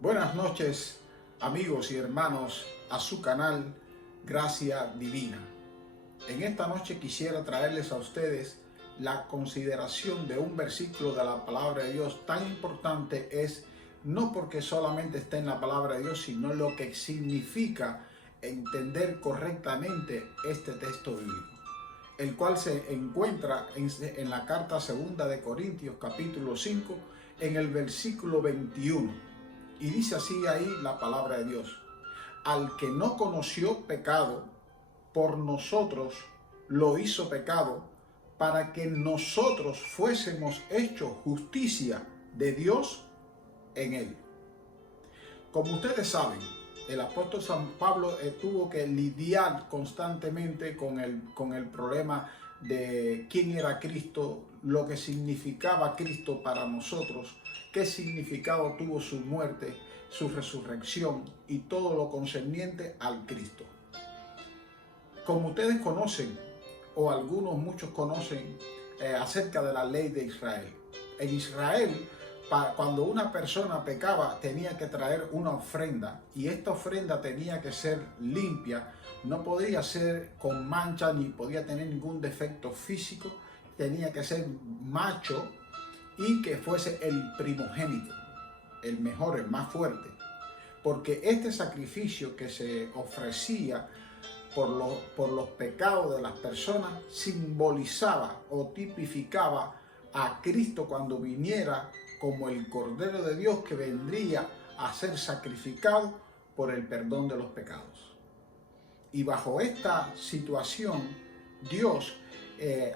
Buenas noches, amigos y hermanos, a su canal Gracia Divina. En esta noche quisiera traerles a ustedes la consideración de un versículo de la palabra de Dios tan importante. Es no porque solamente está en la palabra de Dios, sino lo que significa entender correctamente este texto bíblico, el cual se encuentra en la carta segunda de Corintios capítulo 5 en el versículo 21. Y dice así ahí la palabra de Dios: al que no conoció pecado, por nosotros lo hizo pecado, para que nosotros fuésemos hechos justicia de Dios en él. Como ustedes saben, el apóstol San Pablo tuvo que lidiar constantemente con el problema de quién era Cristo, lo que significaba Cristo para nosotros, qué significado tuvo su muerte, su resurrección y todo lo concerniente al Cristo. Como ustedes conocen, o muchos conocen, acerca de la ley de Israel. En Israel, cuando una persona pecaba, tenía que traer una ofrenda, y esta ofrenda tenía que ser limpia, no podía ser con mancha ni podía tener ningún defecto físico, tenía que ser macho y que fuese el primogénito, el mejor, el más fuerte, porque este sacrificio que se ofrecía por los pecados de las personas simbolizaba o tipificaba a Cristo cuando viniera como el Cordero de Dios que vendría a ser sacrificado por el perdón de los pecados. Y bajo esta situación, Dios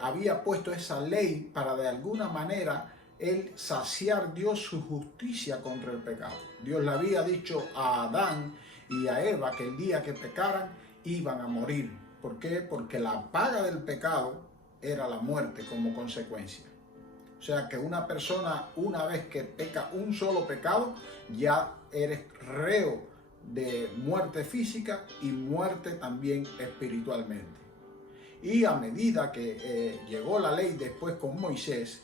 había puesto esa ley para de alguna manera él saciar Dios su justicia contra el pecado. Dios le había dicho a Adán y a Eva que el día que pecaran iban a morir. ¿Por qué? Porque la paga del pecado era la muerte como consecuencia. O sea que una persona, una vez que peca un solo pecado, ya eres reo de muerte física y muerte también espiritualmente. Y a medida que llegó la ley después con Moisés,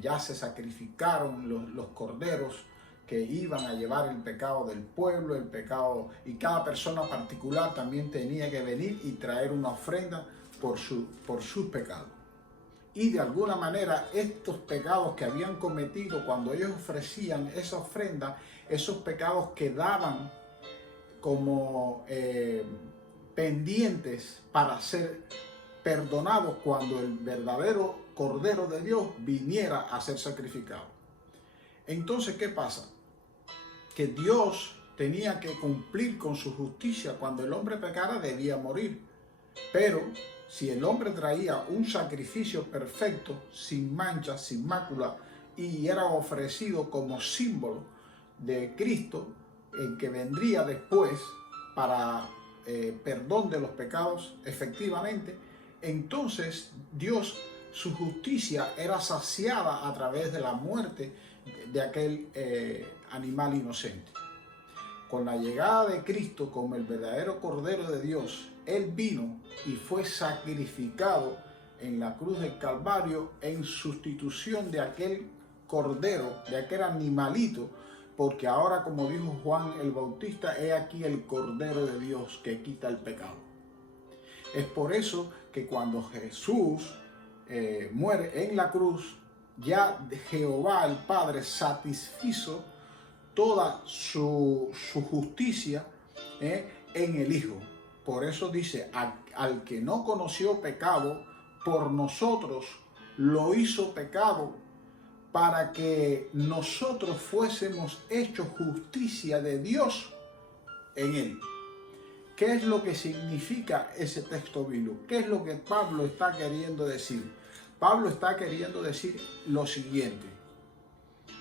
ya se sacrificaron los corderos que iban a llevar el pecado del pueblo, el pecado, y cada persona particular también tenía que venir y traer una ofrenda por sus pecados. Y de alguna manera estos pecados que habían cometido, cuando ellos ofrecían esa ofrenda, esos pecados quedaban como pendientes para ser perdonados cuando el verdadero Cordero de Dios viniera a ser sacrificado. Entonces, ¿qué pasa? Que Dios tenía que cumplir con su justicia. Cuando el hombre pecara debía morir. Pero si el hombre traía un sacrificio perfecto, sin mancha, sin mácula, y era ofrecido como símbolo de Cristo, el que vendría después para perdón de los pecados, efectivamente, entonces Dios, su justicia era saciada a través de la muerte de aquel animal inocente. Con la llegada de Cristo como el verdadero Cordero de Dios, Él vino y fue sacrificado en la cruz del Calvario en sustitución de aquel cordero, de aquel animalito, porque ahora, como dijo Juan el Bautista, he aquí el Cordero de Dios que quita el pecado. Es por eso que cuando Jesús muere en la cruz, ya Jehová el Padre satisfizo toda su justicia en el Hijo. Por eso dice, al que no conoció pecado, por nosotros lo hizo pecado, para que nosotros fuésemos hechos justicia de Dios en él. ¿Qué es lo que significa ese texto bíblico? ¿Qué es lo que Pablo está queriendo decir? Pablo está queriendo decir lo siguiente: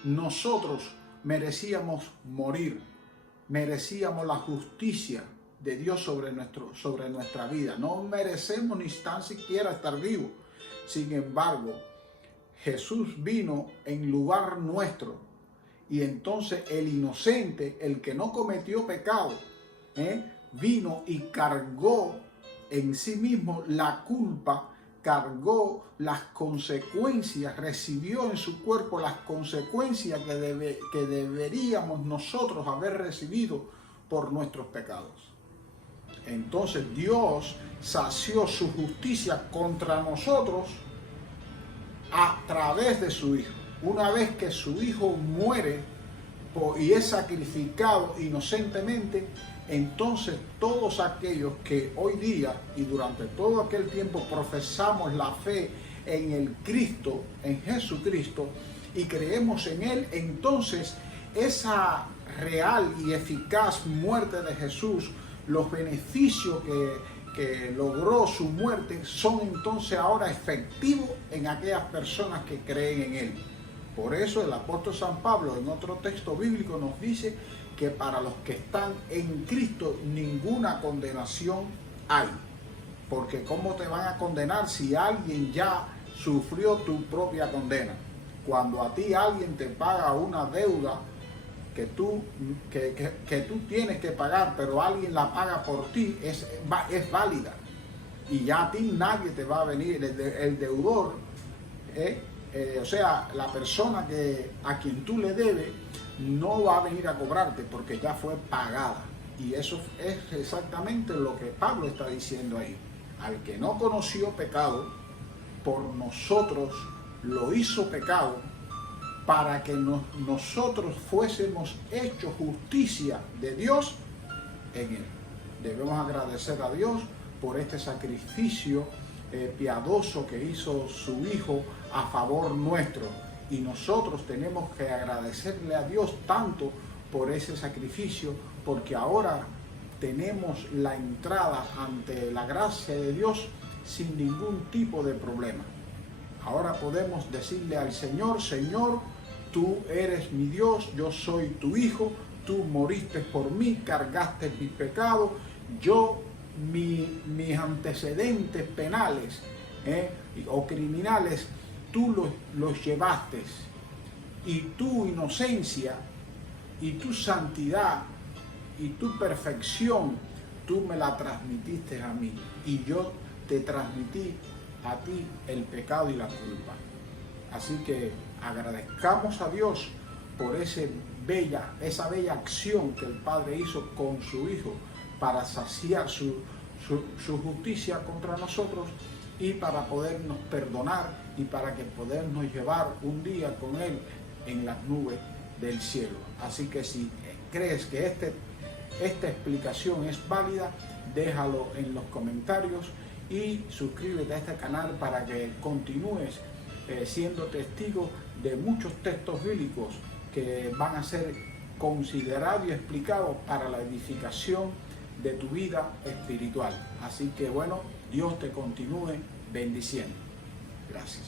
nosotros merecíamos morir, merecíamos la justicia de Dios sobre nuestra vida. No merecemos ni tan siquiera estar vivos. Sin embargo, Jesús vino en lugar nuestro, y entonces el inocente, el que no cometió pecado, vino y cargó en sí mismo la culpa, cargó las consecuencias, recibió en su cuerpo las consecuencias que deberíamos nosotros haber recibido por nuestros pecados. Entonces Dios sació su justicia contra nosotros a través de su Hijo. Una vez que su Hijo muere y es sacrificado inocentemente, entonces todos aquellos que hoy día y durante todo aquel tiempo profesamos la fe en el Cristo, en Jesucristo, y creemos en Él, entonces esa real y eficaz muerte de Jesús, los beneficios que logró su muerte, son entonces ahora efectivos en aquellas personas que creen en Él. Por eso el apóstol San Pablo en otro texto bíblico nos dice que para los que están en Cristo ninguna condenación hay. Porque ¿cómo te van a condenar si alguien ya sufrió tu propia condena? Cuando a ti alguien te paga una deuda que tú tienes que pagar, pero alguien la paga por ti, es válida. Y ya a ti nadie te va a venir, el deudor, o sea, la persona a quien tú le debes, no va a venir a cobrarte porque ya fue pagada. Y eso es exactamente lo que Pablo está diciendo ahí. Al que no conoció pecado, por nosotros lo hizo pecado, para que nosotros fuésemos hechos justicia de Dios en Él. Debemos agradecer a Dios por este sacrificio piadoso que hizo su Hijo a favor nuestro. Y nosotros tenemos que agradecerle a Dios tanto por ese sacrificio, porque ahora tenemos la entrada ante la gracia de Dios sin ningún tipo de problema. Ahora podemos decirle al Señor: Señor, tú eres mi Dios, yo soy tu Hijo, tú moriste por mí, cargaste mis pecados, mis antecedentes penales o criminales, tú los llevaste, y tu inocencia y tu santidad y tu perfección, tú me la transmitiste a mí, y yo te transmití a ti el pecado y la culpa. Así que agradezcamos a Dios por esa bella acción que el Padre hizo con su Hijo para saciar su justicia contra nosotros y para podernos perdonar y para que podernos llevar un día con Él en las nubes del cielo. Así que si crees que esta explicación es válida, déjalo en los comentarios y suscríbete a este canal para que continúes siendo testigo de muchos textos bíblicos que van a ser considerados y explicados para la edificación de tu vida espiritual. Así que bueno, Dios te continúe bendiciendo. Gracias.